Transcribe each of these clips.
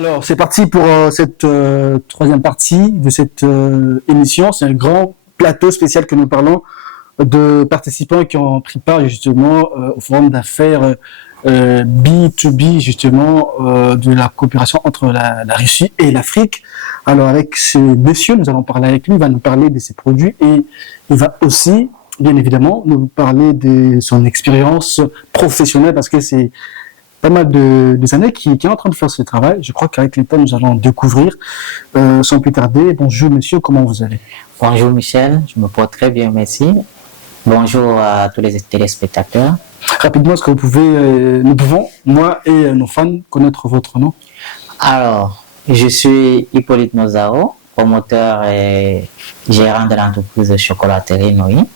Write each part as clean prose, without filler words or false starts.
Alors, c'est parti pour cette troisième partie de cette émission. C'est un grand plateau spécial que nous parlons de participants qui ont pris part justement au forum d'affaires B2B justement de la coopération entre la Russie et l'Afrique. Alors, avec ce monsieur, nous allons parler avec lui, il va nous parler de ses produits et il va aussi, bien évidemment, nous parler de son expérience professionnelle parce que c'est pas mal de années qui est en train de faire ce travail. Je crois qu'avec les temps, nous allons découvrir sans plus tarder. Bonjour monsieur, comment vous allez? Bonjour Michel, je me porte très bien, merci. Bonjour à tous les téléspectateurs. Rapidement, est-ce que nous pouvons, moi et nos fans, connaître votre nom? Alors, je suis Hippolyte Nozao, promoteur et gérant de l'entreprise Chocolaterie Noï.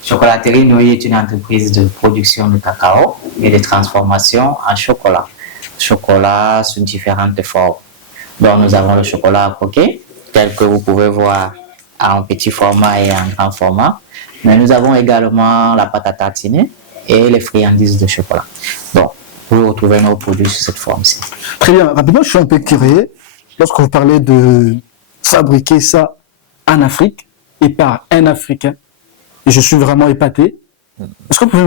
Chocolaterie Noï est une entreprise de production de cacao et de transformation en chocolat. Chocolat sous différentes formes. Donc nous avons le chocolat à croquer, tel que vous pouvez voir en petit format et en grand format. Mais nous avons également la pâte à tartiner et les friandises de chocolat. Donc, vous retrouvez nos produits sous cette forme-ci. Très bien. Rapidement, je suis un peu curieux. Lorsque vous parlez de fabriquer ça en Afrique et par un Africain, je suis vraiment épaté. Est-ce que vous pouvez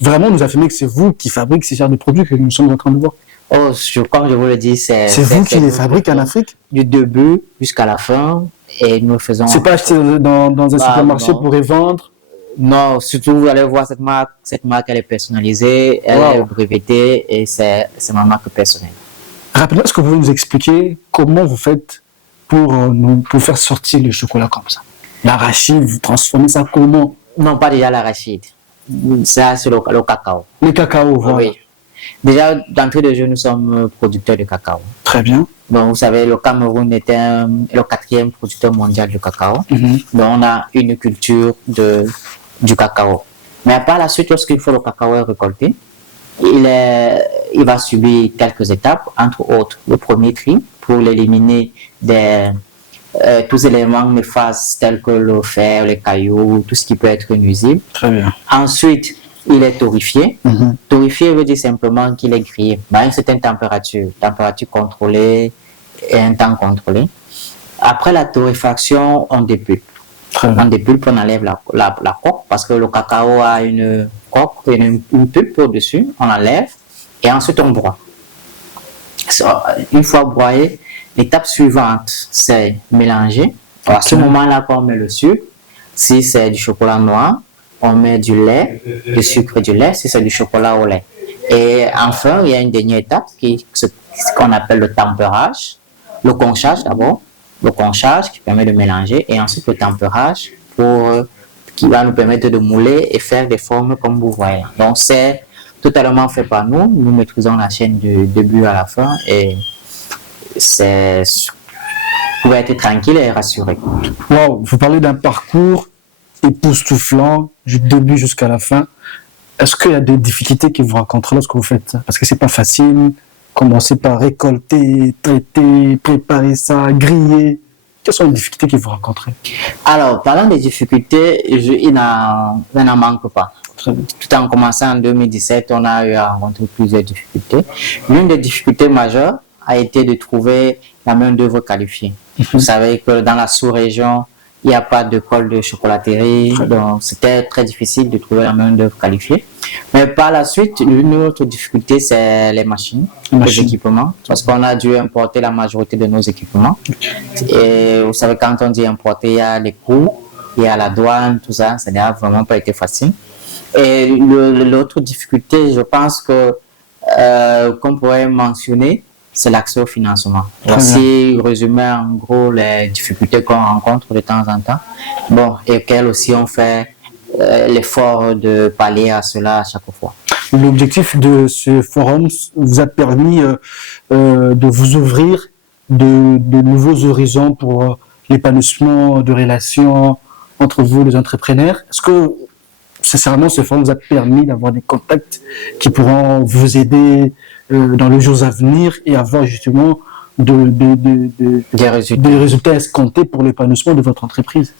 vraiment nous affirmer que c'est vous qui fabriquez ces genres de produits que nous sommes en train de voir? Oh, comme je vous le dis, c'est vous qui les fabriquez en Afrique? Du début jusqu'à la fin. Et nous faisons. C'est pas acheté dans un supermarché pour les vendre? Non, surtout vous allez voir cette marque. Cette marque, elle est personnalisée, elle est brevetée et c'est ma marque personnelle. Rapidement, est-ce que vous pouvez nous expliquer comment vous faites pour faire sortir le chocolat comme ça? L'arachide, vous transformez ça comment? Non, pas déjà l'arachide. Ça, c'est le cacao. Le cacao, voilà. Oui. Déjà, d'entrée de jeu, nous sommes producteurs de cacao. Très bien. Bon, vous savez, le Cameroun est le 4e producteur mondial de cacao. Donc, on a une culture du cacao. Mais par la suite, lorsqu'il faut le cacao est récolté, il va subir quelques étapes, entre autres le premier tri pour l'éliminer tous les éléments néfastes tels que le fer, les cailloux, tout ce qui peut être nuisible. Très bien. Ensuite, il est torréfié. Torréfié veut dire simplement qu'il est grillé à une certaine température contrôlée et un temps contrôlé. Après la torréfaction, on dépulpe. On dépulpe, on enlève la coque parce que le cacao a une coque et une pulpe au-dessus. On enlève et ensuite on broie. Une fois broyé, l'étape suivante, c'est mélanger. À ce moment-là, on met le sucre. Si c'est du chocolat noir, on met du lait, du sucre et du lait. Si c'est du chocolat au lait. Et enfin, il y a une dernière étape ce qu'on appelle le tempérage. Le conchage d'abord. Le conchage qui permet de mélanger. Et ensuite, le tempérage qui va nous permettre de mouler et faire des formes comme vous voyez. Donc, c'est totalement fait par nous. Nous maîtrisons la chaîne du début à la fin. Et vous pouvez être tranquille et rassuré. Wow, vous parlez d'un parcours époustouflant du début jusqu'à la fin. Est-ce qu'il y a des difficultés que vous rencontrez lorsque vous faites ça? Parce que c'est pas facile. Commencer par récolter, traiter, préparer ça, griller. Quelles sont les difficultés que vous rencontrez? Alors, parlant des difficultés, il n'en manque pas. Tout en commençant en 2017, on a eu à rencontrer plusieurs difficultés. L'une des difficultés majeures a été de trouver la main-d'œuvre qualifiée. Vous savez que dans la sous-région, il n'y a pas d'école de chocolaterie, donc c'était très difficile de trouver la main-d'œuvre qualifiée. Mais par la suite, une autre difficulté, c'est les machines, les équipements, parce qu'on a dû importer la majorité de nos équipements. Et vous savez, quand on dit importer, il y a les coûts, il y a la douane, tout ça, ça n'a vraiment pas été facile. Et l'autre difficulté, je pense qu'on pourrait mentionner, c'est l'accès au financement. Voici résumé en gros les difficultés qu'on rencontre de temps en temps. Bon, et auxquelles aussi on fait l'effort de pallier à cela à chaque fois. L'objectif de ce forum vous a permis de vous ouvrir de nouveaux horizons pour l'épanouissement de relations entre vous, les entrepreneurs. Est-ce que sincèrement ce forum vous a permis d'avoir des contacts qui pourront vous aider dans les jours à venir et avoir justement des résultats escomptés pour l'épanouissement de votre entreprise?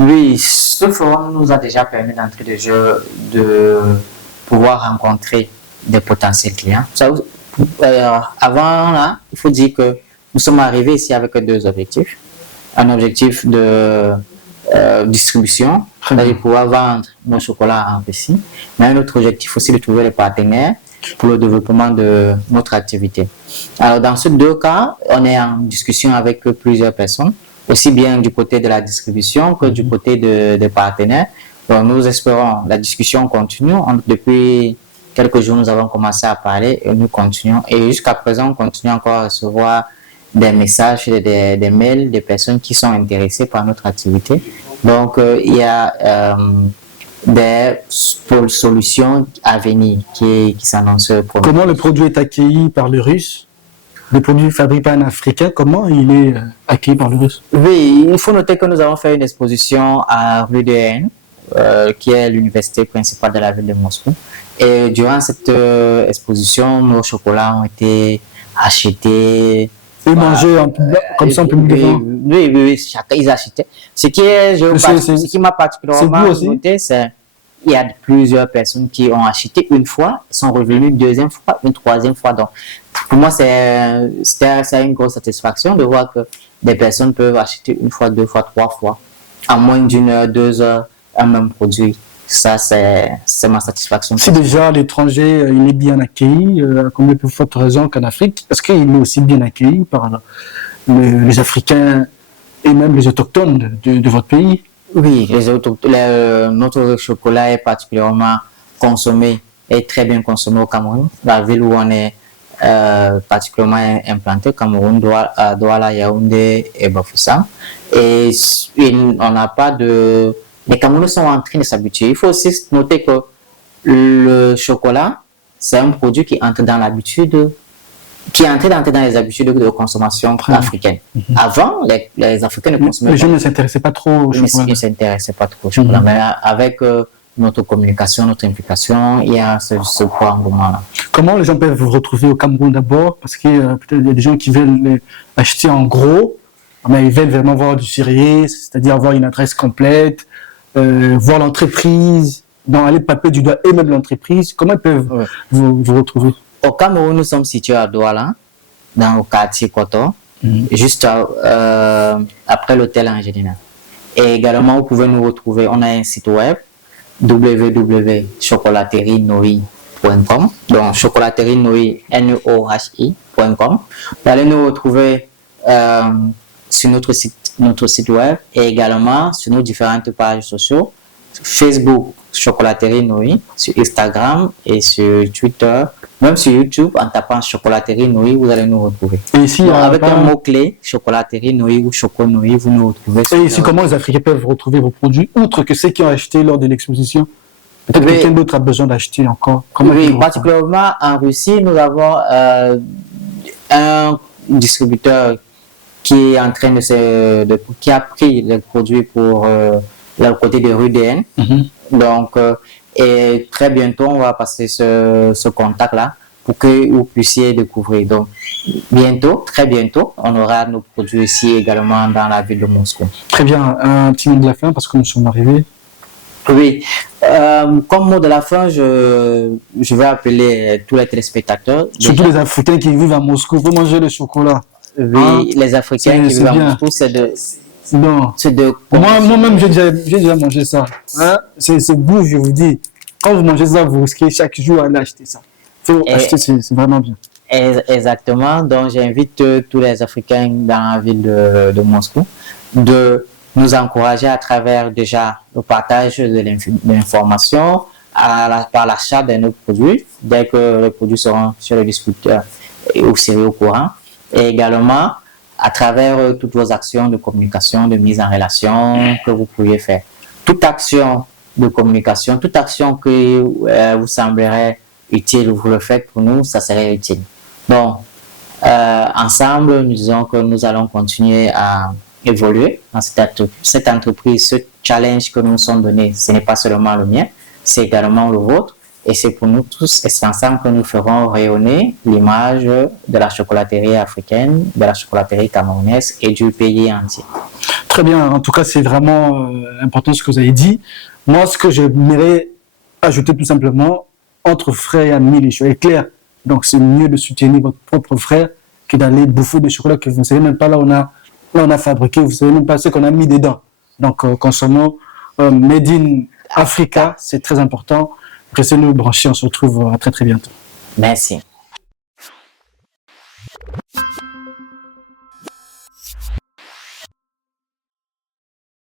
Oui, ce forum nous a déjà permis d'entrer de jeu de pouvoir rencontrer des potentiels clients. Avant, là, il faut dire que nous sommes arrivés ici avec deux objectifs. Un objectif de distribution, c'est-à-dire pouvoir vendre nos chocolats en Russie, mais un autre objectif aussi de trouver les partenaires pour le développement de notre activité. Alors, dans ces deux cas, on est en discussion avec plusieurs personnes, aussi bien du côté de la distribution que du côté des partenaires. Donc, nous espérons, la discussion continue. Depuis quelques jours, nous avons commencé à parler et nous continuons. Et jusqu'à présent, on continue encore à recevoir des messages, des mails des personnes qui sont intéressées par notre activité. Donc, il y a des solutions à venir qui s'annoncent. Comment le produit est accueilli par les Russes? Le produit fabriqué par un Africain, comment il est accueilli par les Russes? Oui, il faut noter que nous avons fait une exposition à RUDN, qui est l'université principale de la ville de Moscou. Et durant cette exposition, nos chocolats ont été achetés. Et manger comme ça en public. Oui, chacun, ils achetaient. Ce qui m'a particulièrement noté, c'est qu'il y a plusieurs personnes qui ont acheté une fois, sont revenues une deuxième fois, une troisième fois. Donc, pour moi, c'est une grosse satisfaction de voir que des personnes peuvent acheter une fois, deux fois, trois fois, en moins d'une heure, 2 heures, un même produit. Ça, c'est ma satisfaction. Si déjà l'étranger il est bien accueilli, à combien plus forte raison qu'en Afrique, est-ce qu'il est aussi bien accueilli par les Africains et même les autochtones de votre pays? Oui, notre chocolat est particulièrement consommé et très bien consommé au Cameroun, la ville où on est particulièrement implanté, Cameroun, Douala, Yaoundé et Bafoussam. Et on n'a pas de... Les Camerounais sont en train de s'habituer. Il faut aussi noter que le chocolat, c'est un produit qui entre dans l'habitude, qui est en train d'entrer dans les habitudes de consommation africaine. Avant, les Africains ne consommaient pas. Les gens ne s'intéressaient pas trop au chocolat. Ils ne s'intéressaient pas trop au chocolat. Mais avec notre communication, notre implication, il y a ce point engouement-là. Comment les gens peuvent vous retrouver au Cameroun d'abord? Parce qu'il peut-être y a des gens qui veulent acheter en gros, mais ils veulent vraiment voir du sérieux, c'est-à-dire avoir une adresse complète, voir l'entreprise, aller palper du doigt et même l'entreprise. Comment ils peuvent vous retrouver? Au Cameroun, nous sommes situés à Douala, dans le quartier Koto, juste après l'hôtel Angélina. Et également, vous pouvez nous retrouver, on a un site web www.chocolaterienohi.com, donc chocolaterienohi, Nohi.com. Vous allez nous retrouver sur notre site web et également sur nos différentes pages sociales, Facebook Chocolaterie Nohi, sur Instagram et sur Twitter, même sur YouTube, en tapant Chocolaterie Nohi, vous allez nous retrouver. Et ici, avec un mot-clé, Chocolaterie Nohi ou Choco Nohi, vous nous retrouvez. Et ici, comment les Africains peuvent retrouver vos produits, outre que ceux qui ont acheté lors de l'exposition? Peut-être que quelqu'un d'autre a besoin d'acheter encore. Oui, particulièrement en Russie, nous avons un distributeur qui est en train qui a pris les produits pour le côté de RUDN. Donc, et très bientôt, on va passer ce contact-là pour que vous puissiez découvrir. Donc, bientôt, très bientôt, on aura nos produits ici également dans la ville de Moscou. Très bien. Un petit mot de la fin parce que nous sommes arrivés. Oui. Comme mot de la fin, je vais appeler tous les téléspectateurs. Surtout les Africains qui vivent à Moscou pour manger le chocolat. Oui, les Africains qui vivent à Moscou, c'est de... Moi-même, j'ai déjà mangé ça. Hein? C'est bon, je vous dis. Quand vous mangez ça, vous risquez chaque jour à aller acheter ça. Il faut acheter, c'est vraiment bien. Exactement. Donc, j'invite tous les Africains dans la ville de Moscou de nous encourager à travers déjà le partage de l'information par l'achat de nos produits, dès que les produits seront sur le distributeur et au sérieux au courant. Et également, à travers toutes vos actions de communication, de mise en relation que vous pourriez faire. Toute action de communication, toute action que vous semblerait utile, vous le faites pour nous, ça serait utile. Donc, ensemble, nous disons que nous allons continuer à évoluer dans cette entreprise, ce challenge que nous nous sommes donné. Ce n'est pas seulement le mien, c'est également le vôtre. Et c'est pour nous tous, et c'est ensemble que nous ferons rayonner l'image de la chocolaterie africaine, de la chocolaterie camerounaise et du pays entier. Très bien, en tout cas c'est vraiment important ce que vous avez dit. Moi ce que j'aimerais ajouter tout simplement, entre frères et amis, les choses est clair. Donc c'est mieux de soutenir votre propre frère que d'aller bouffer des chocolats que vous ne savez même pas là on a fabriqué, vous ne savez même pas ce qu'on a mis dedans. Donc consommons Made in Africa, c'est très important. Restez nous branchés, on se retrouve très très bientôt. Merci.